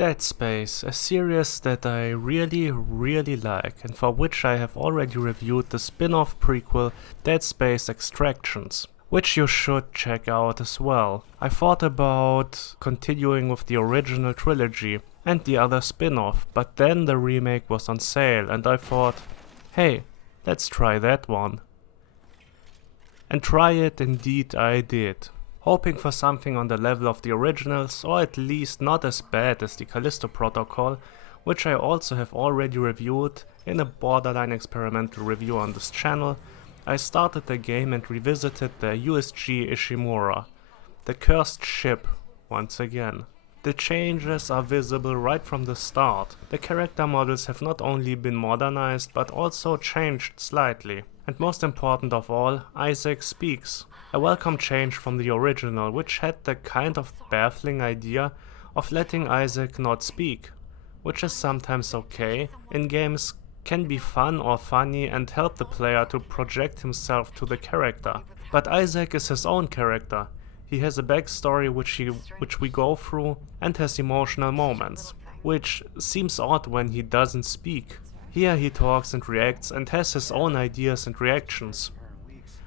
Dead Space, a series that I really like and for which I have already reviewed the spin-off prequel Dead Space Extractions, which you should check out as well. I thought about continuing with the original trilogy and the other spin-off, but then the remake was on sale and I thought, hey, let's try that one. And try it indeed I did. Hoping for something on the level of the originals, or at least not as bad as the Callisto Protocol, which I also have already reviewed in a borderline experimental review on this channel, I started the game and revisited the USG Ishimura, the cursed ship, once again. The changes are visible right from the start. The character models have not only been modernized but also changed slightly. And most important of all, Isaac speaks. A welcome change from the original, which had the kind of baffling idea of letting Isaac not speak, which is sometimes okay, in games can be fun or funny and help the player to project himself to the character. But Isaac is his own character. He has a backstory which we go through and has emotional moments, which seems odd when he doesn't speak. Here he talks and reacts and has his own ideas and reactions.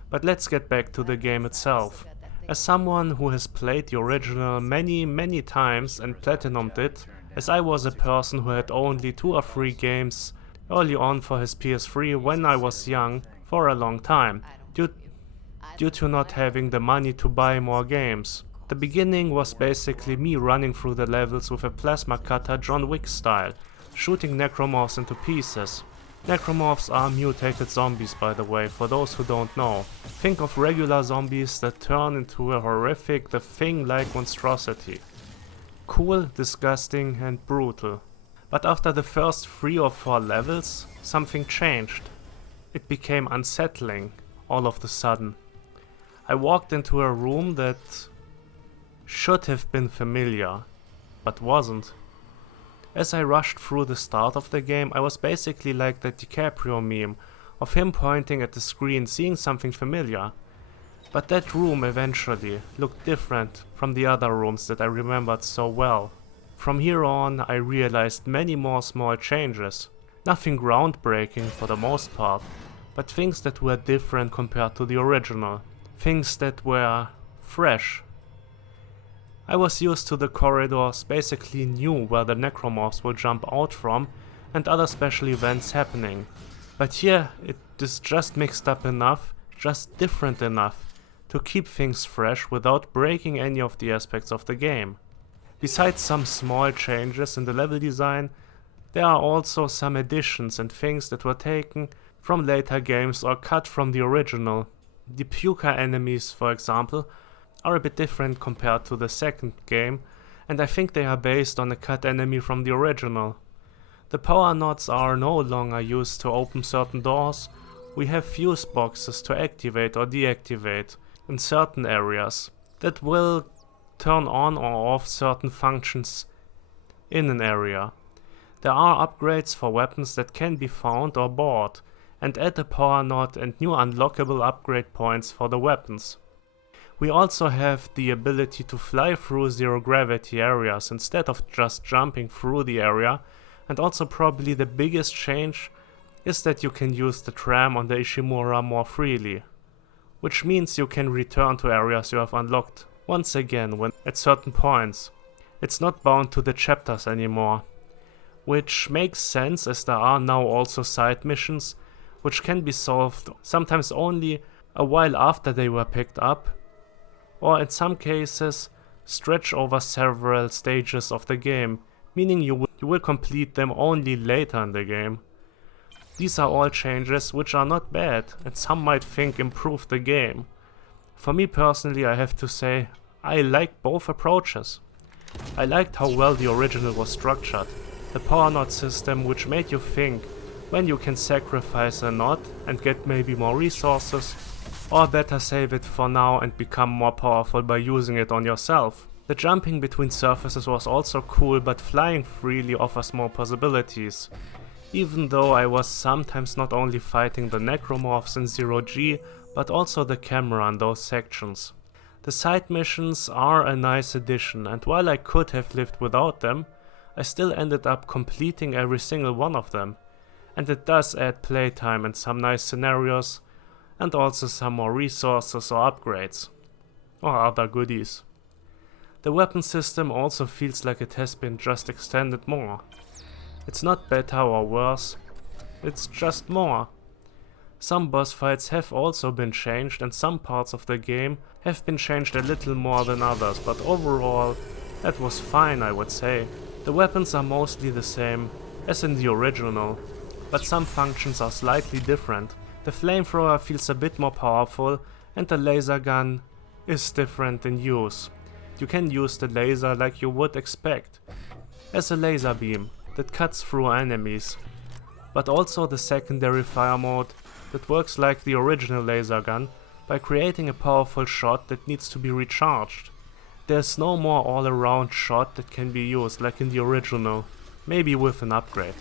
But let's get back to the game itself. As someone who has played the original many times and platinumed it, as I was a person who had only 2 or 3 games early on for his PS3 when I was young for a long time, due to not having the money to buy more games. The beginning was basically me running through the levels with a plasma cutter John Wick style, shooting necromorphs into pieces. Necromorphs are mutated zombies, by the way, for those who don't know. Think of regular zombies that turn into a horrific, The Thing-like monstrosity. Cool, disgusting and brutal. But after the first 3 or 4 levels, something changed. It became unsettling, all of a sudden. I walked into a room that should have been familiar, but wasn't. As I rushed through the start of the game, I was basically like the DiCaprio meme, of him pointing at the screen seeing something familiar. But that room eventually looked different from the other rooms that I remembered so well. From here on, I realized many more small changes. Nothing groundbreaking for the most part, but things that were different compared to the original. Things that were fresh. I was used to the corridors, basically knew where the necromorphs will jump out from and other special events happening. But here it is just mixed up enough, just different enough, to keep things fresh without breaking any of the aspects of the game. Besides some small changes in the level design, there are also some additions and things that were taken from later games or cut from the original. The Puka enemies, for example, are a bit different compared to the second game, and I think they are based on a cut enemy from the original. The power nodes are no longer used to open certain doors. We have fuse boxes to activate or deactivate in certain areas that will turn on or off certain functions in an area. There are upgrades for weapons that can be found or bought, and add a power node and new unlockable upgrade points for the weapons. We also have the ability to fly through zero gravity areas instead of just jumping through the area, and also probably the biggest change is that you can use the tram on the Ishimura more freely, which means you can return to areas you have unlocked once again when at certain points. It's not bound to the chapters anymore, which makes sense as there are now also side missions which can be solved sometimes only a while after they were picked up, or in some cases stretch over several stages of the game, meaning you will complete them only later in the game. These are all changes which are not bad and some might think improve the game. For me personally, I have to say I like both approaches. I liked how well the original was structured, the power node system which made you think when you can sacrifice a node and get maybe more resources, or better save it for now and become more powerful by using it on yourself. The jumping between surfaces was also cool, but flying freely offers more possibilities. Even though I was sometimes not only fighting the necromorphs in 0G, but also the camera in those sections. The side missions are a nice addition, and while I could have lived without them, I still ended up completing every single one of them, and it does add playtime and some nice scenarios, and also some more resources or upgrades, or other goodies. The weapon system also feels like it has been just extended more. It's not better or worse, it's just more. Some boss fights have also been changed and some parts of the game have been changed a little more than others, but overall that was fine, I would say. The weapons are mostly the same as in the original, but some functions are slightly different. The flamethrower feels a bit more powerful and the laser gun is different in use. You can use the laser like you would expect, as a laser beam that cuts through enemies, but also the secondary fire mode that works like the original laser gun by creating a powerful shot that needs to be recharged. There's no more all-around shot that can be used like in the original, maybe with an upgrade.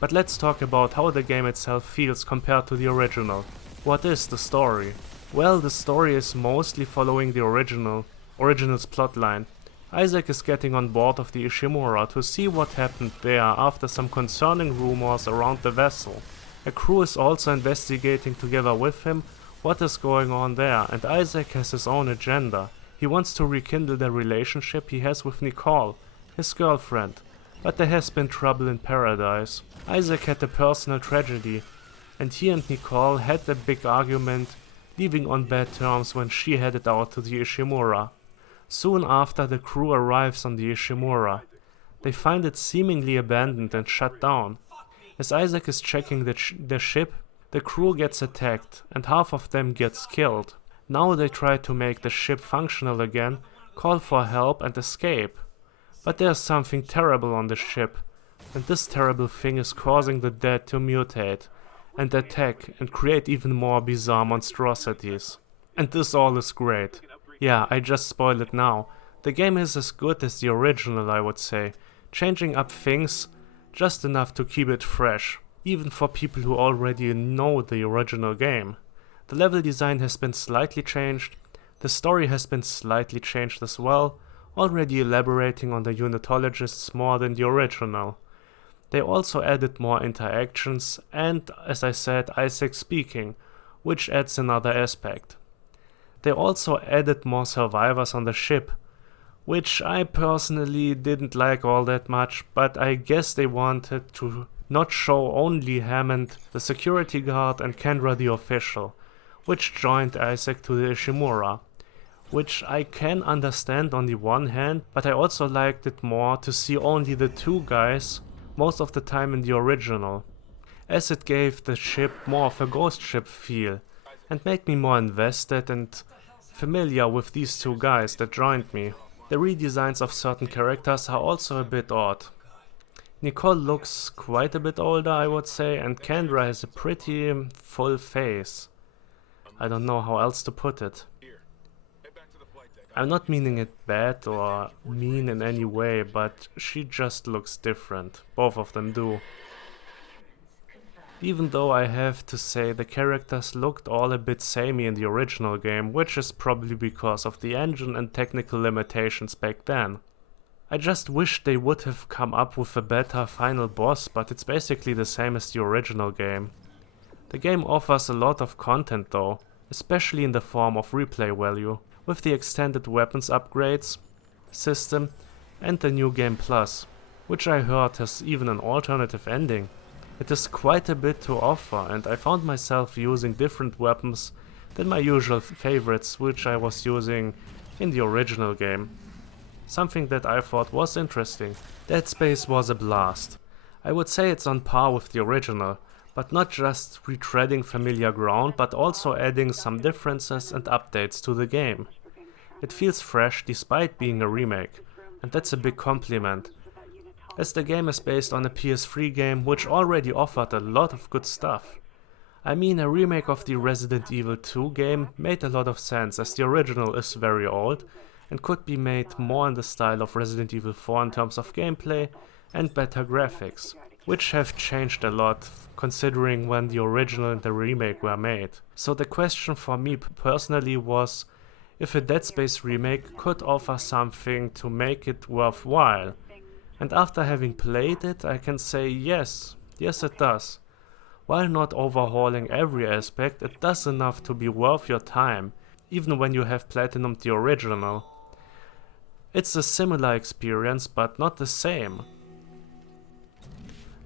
But let's talk about how the game itself feels compared to the original. What is the story? Well, the story is mostly following the original's plotline. Isaac is getting on board of the Ishimura to see what happened there after some concerning rumors around the vessel. A crew is also investigating together with him what is going on there, and Isaac has his own agenda. He wants to rekindle the relationship he has with Nicole, his girlfriend, but there has been trouble in paradise. Isaac had a personal tragedy, and he and Nicole had a big argument, leaving on bad terms when she headed out to the Ishimura. Soon after, the crew arrives on the Ishimura. They find it seemingly abandoned and shut down. As Isaac is checking the ship, the crew gets attacked and half of them gets killed. Now they try to make the ship functional again, call for help and escape. But there's something terrible on the ship, and this terrible thing is causing the dead to mutate and attack and create even more bizarre monstrosities. And this all is great. Yeah, I just spoiled it now. The game is as good as the original, I would say, changing up things just enough to keep it fresh, even for people who already know the original game. The level design has been slightly changed, the story has been slightly changed as well, already elaborating on the unitologists more than the original. They also added more interactions and, as I said, Isaac speaking, which adds another aspect. They also added more survivors on the ship, which I personally didn't like all that much, but I guess they wanted to not show only Hammond, the security guard, and Kendra the official, which joined Isaac to the Ishimura, which I can understand on the one hand, but I also liked it more to see only the two guys most of the time in the original, as it gave the ship more of a ghost ship feel, and made me more invested and familiar with these two guys that joined me. The redesigns of certain characters are also a bit odd. Nicole looks quite a bit older, I would say, and Kendra has a pretty full face. I don't know how else to put it. I'm not meaning it bad or mean in any way, but she just looks different. Both of them do. Even though I have to say the characters looked all a bit samey in the original game, which is probably because of the engine and technical limitations back then. I just wish they would have come up with a better final boss, but it's basically the same as the original game. The game offers a lot of content though, especially in the form of replay value, with the extended weapons upgrades system and the New Game Plus, which I heard has even an alternative ending. It is quite a bit to offer, and I found myself using different weapons than my usual favorites which I was using in the original game. Something that I thought was interesting. Dead Space was a blast. I would say it's on par with the original, but not just retreading familiar ground, but also adding some differences and updates to the game. It feels fresh despite being a remake, and that's a big compliment, as the game is based on a PS3 game which already offered a lot of good stuff. I mean, a remake of the Resident Evil 2 game made a lot of sense, as the original is very old and could be made more in the style of Resident Evil 4 in terms of gameplay and better graphics, which have changed a lot considering when the original and the remake were made. So the question for me personally was if a Dead Space remake could offer something to make it worthwhile. And after having played it, I can say yes, it does. While not overhauling every aspect, it does enough to be worth your time, even when you have platinumed the original. It's a similar experience, but not the same.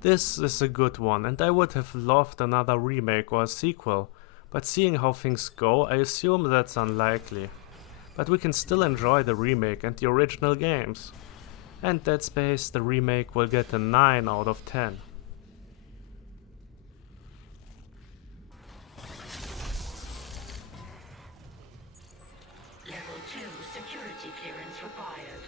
This is a good one, and I would have loved another remake or a sequel, but seeing how things go, I assume that's unlikely. But we can still enjoy the remake and the original games. And Dead Space, the remake, will get a 9 out of 10. Level 2 security clearance required.